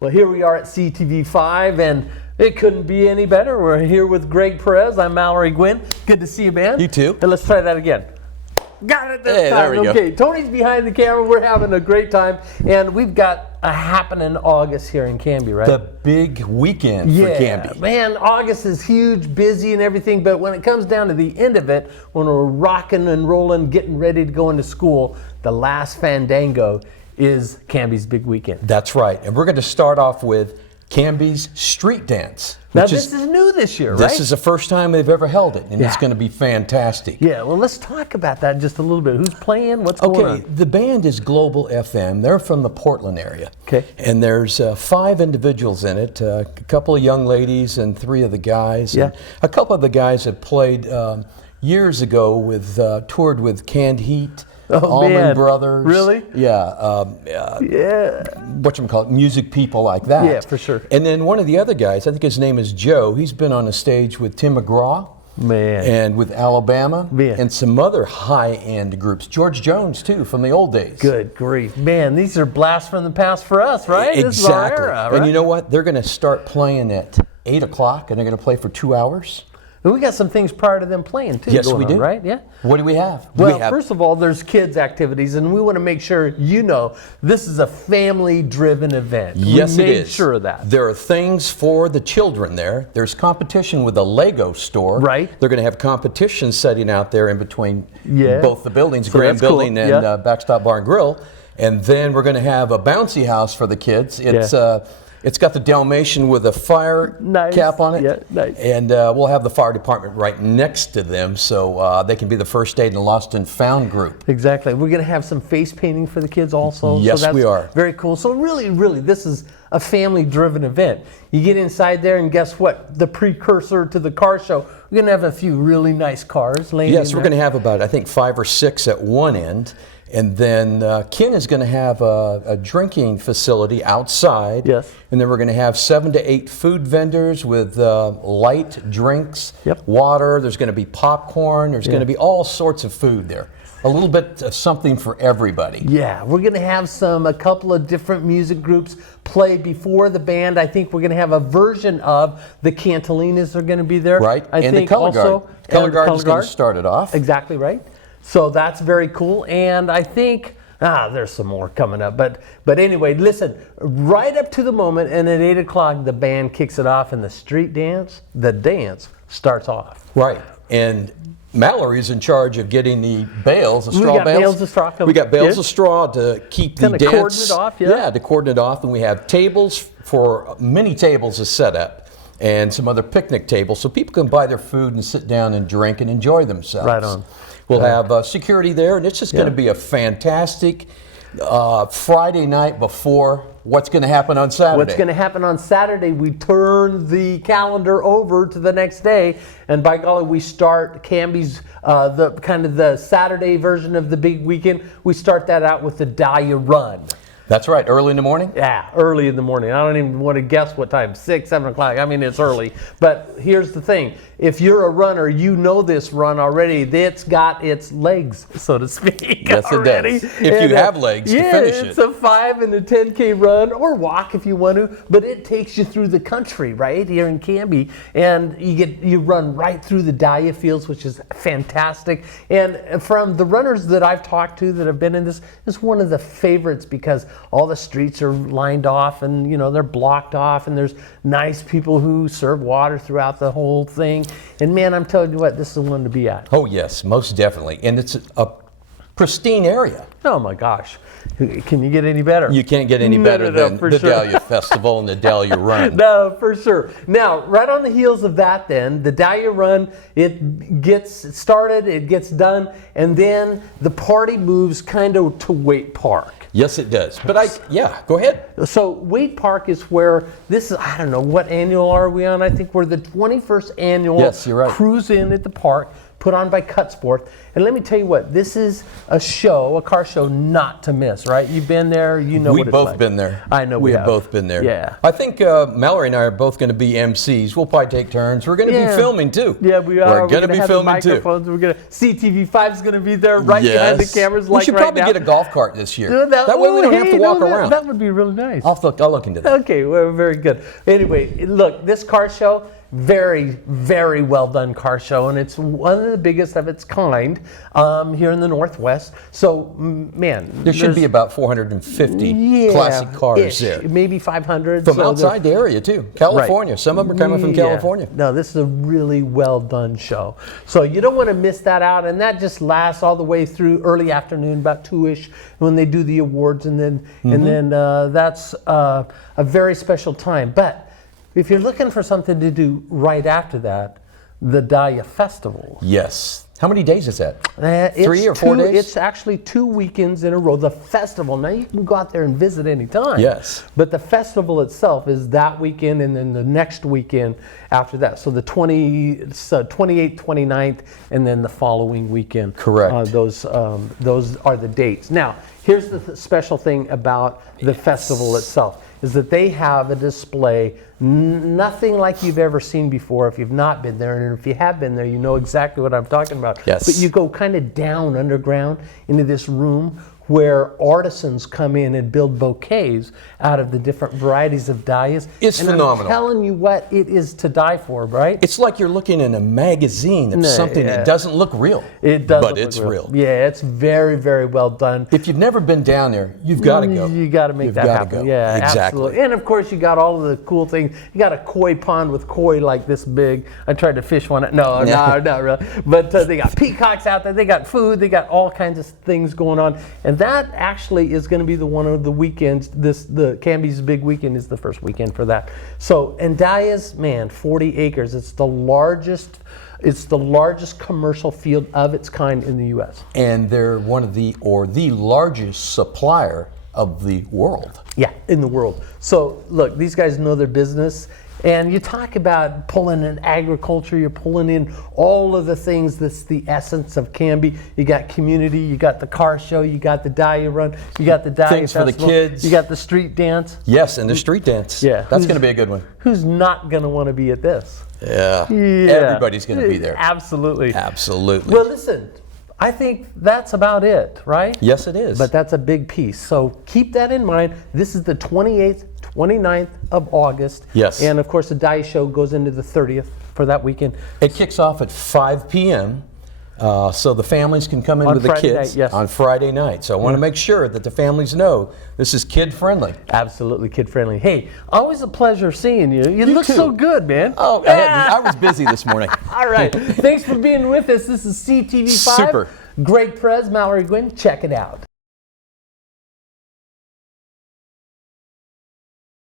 Well, here we are at CTV5, and it couldn't be any better. We're here with Greg Perez. I'm Mallory, Gwynn. Good to see you, man. You too. And let's try that again. Got it this time. There we go. Okay, Tony's behind the camera. We're having a great time, and we've got a happening August here in Canby, right? The big weekend for Canby. Man, August is huge, busy and everything, but when it comes down to the end of it, when we're rocking and rolling, getting ready to go into school, the last fandango is Canby's big weekend. That's right. And we're going to start off with Canby's street dance. Now, this is new this year, right? This is the first time they've ever held it, and it's going to be fantastic. Yeah, well, let's talk about that just a little bit. Who's playing? What's going on? Okay, the band is Global FM. They're from the Portland area. Okay. And there's 5 individuals in it, a couple of young ladies and 3 of the guys. Yeah. And a couple of the guys had played years ago with, toured with Canned Heat. Allman Brothers. Really? Yeah. Whatchamacallit, music people like that. Yeah, for sure. And then one of the other guys, I think his name is Joe, he's been on the stage with Tim McGraw. Man. And with Alabama. Man. And some other high-end groups. George Jones, too, from the old days. Good grief. Man, these are blasts from the past for us, right? Exactly. This is our era, right? And you know what? They're going to start playing at 8 o'clock, and they're going to play for 2 hours. And we got some things prior to them playing, too. Yes, we do. Right? Yeah. What do we have? Well, first of all, there's kids' activities, and we want to make sure you know this is a family-driven event. Yes, we it made is. sure of that. There are things for the children there. There's competition with the Lego store. Right. They're going to have competition setting out there in between Yeah. both the buildings, So Grand that's cool. Building and Backstop Bar and Grill. And then we're going to have a bouncy house for the kids. It's got the Dalmatian with a fire cap on it. Yeah, nice. And we'll have the fire department right next to them, so they can be the first aid and lost and found group. Exactly. We're going to have some face painting for the kids also. Yes, so that's we are. Very cool. So really, this is a family-driven event. You get inside there, and guess what? The precursor to the car show, we're going to have a few really nice cars laying Yes, in we're there. going to have about, I think, 5 or 6 at one end. And then Ken is going to have a drinking facility outside. Yes. And then we're going to have 7 to 8 food vendors with light drinks, Yep. water. There's going to be popcorn. There's going to be all sorts of food there. A little bit of something for everybody. Yeah, we're going to have a couple of different music groups play before the band. I think we're going to have a version of the Cantalinas are going to be there. Right, I and think the Color Guard. also, Color Guard is going Guard. to start it off. Exactly right. So that's very cool. And I think, there's some more coming up. But anyway, listen, right up to the moment, and at 8 o'clock, the band kicks it off, and the dance starts off. Right. And Mallory's in charge of getting the bales, the straw We got bales. bales of straw coming. We got bales Yeah. of straw to keep the Kinda dance. cordon it off, yeah. To cordon it off. And we have tables for many tables to set up and some other picnic tables so people can buy their food and sit down and drink and enjoy themselves. Right on. We'll have security there, and it's just going to be a fantastic Friday night before what's going to happen on Saturday. What's going to happen on Saturday, we turn the calendar over to the next day, and by golly, we start Canby's, the Saturday version of the big weekend. We start that out with the Dahlia Run. That's right, early in the morning? Yeah, early in the morning. I don't even want to guess what time, 6, 7 o'clock. I mean, it's early. But here's the thing. If you're a runner, you know this run already. It's got its legs, so to speak. Yes, already. it does. If you have legs to finish it. It's a 5 and a 10K run, or walk if you want to. But it takes you through the country, right, here in Canby. And you run right through the Dahlia fields, which is fantastic. And from the runners that I've talked to that have been in this, it's one of the favorites because all the streets are lined off and, they're blocked off, and there's nice people who serve water throughout the whole thing. And man, I'm telling you what, this is the one to be at. Oh yes, most definitely. And it's a pristine area. Oh my gosh. Can you get any better? You can't get any better than the sure. Dahlia Festival and the Dahlia Run. No, for sure. Now, right on the heels of that then, the Dahlia Run, it gets started, it gets done, and then the party moves kind of to Waite Park. Yes, it does. But go ahead. So Waite Park is where this is, I don't know, what annual are we on? I think we're the 21st annual Yes, you're right. Cruise In at the park, put on by Cutsport. And let me tell you what, this is a show, a car show not to miss, right? You've been there, you know what We've it's both like. been there. I know we we have both been there. Yeah. I think Mallory and I are both going to be MCs. We'll probably take turns. We're going to be filming too. Yeah, we are. We're going to be have filming the too. microphones. We're going to CTV5 is going to be there right behind the cameras, we like should right probably now. get a golf cart this year. That way we don't have to walk around. That would be really nice. I'll look into that. Okay, well, very good. Anyway, look, this car show, very, very well done car show, and it's one of the biggest of its kind here in the Northwest. So, man, There should be about 450 classic cars there. Maybe 500. From outside the area too. California. Some of them are coming from California. No, this is a really well done show. So you don't want to miss that out, and that just lasts all the way through early afternoon, about 2-ish, when they do the awards, and then that's a very special time. But if you're looking for something to do right after that, the Dahlia Festival. Yes. How many days is that? 3 or 4 days? It's actually 2 weekends in a row. The festival, now you can go out there and visit anytime. Yes. But the festival itself is that weekend and then the next weekend after that. So the 28th, 29th, and then the following weekend. Correct. Those are the dates. Now, here's the special thing about the festival itself, is that they have a display, nothing like you've ever seen before if you've not been there. And if you have been there, you know exactly what I'm talking about. Yes. But you go kind of down underground into this room where artisans come in and build bouquets out of the different varieties of dahlias. It's phenomenal. I'm telling you what, it is to die for, right? It's like you're looking in a magazine of something that doesn't look real. It does, but it's real. Yeah, it's very, very well done. If you've never been down there, you've got to go. You got to make that happen. Go. Yeah, exactly. Absolutely. And of course, you got all of the cool things. You got a koi pond with koi like this big. I tried to fish one. No, not really. But they got peacocks out there. They got food. They got all kinds of things going on. And that actually is going to be one of the weekends. The Canby's big weekend is the first weekend for that. So, and dahlias, man, 40 acres. It's the largest commercial field of its kind in the U.S. And they're one of the largest supplier of the world. Yeah, in the world. So look, these guys know their business. And you talk about pulling in agriculture, you're pulling in all of the things that's the essence of Canby. You got community, you got the car show, you got the Dahlia Run, you got the Dahlia Things Festival, for the kids. you got the street dance. Yes, and the street dance. Yeah. That's going to be a good one. Who's not going to want to be at this? Yeah. Everybody's going to be there. Absolutely. Absolutely. Well, listen, I think that's about it, right? Yes, it is. But that's a big piece. So keep that in mind. This is the 28th, 29th of August. Yes. And of course, the Dahlia show goes into the 30th for that weekend. It kicks off at 5 p.m. So the families can come in On with Friday the kids night, yes. on Friday night. So I want to make sure that the families know this is kid friendly. Absolutely kid friendly. Hey, always a pleasure seeing you. You look too. so good, man. Oh, I was busy this morning. All right. Thanks for being with us. This is CTV5. Super. Great Perez, Mallory, Gwynn. Check it out.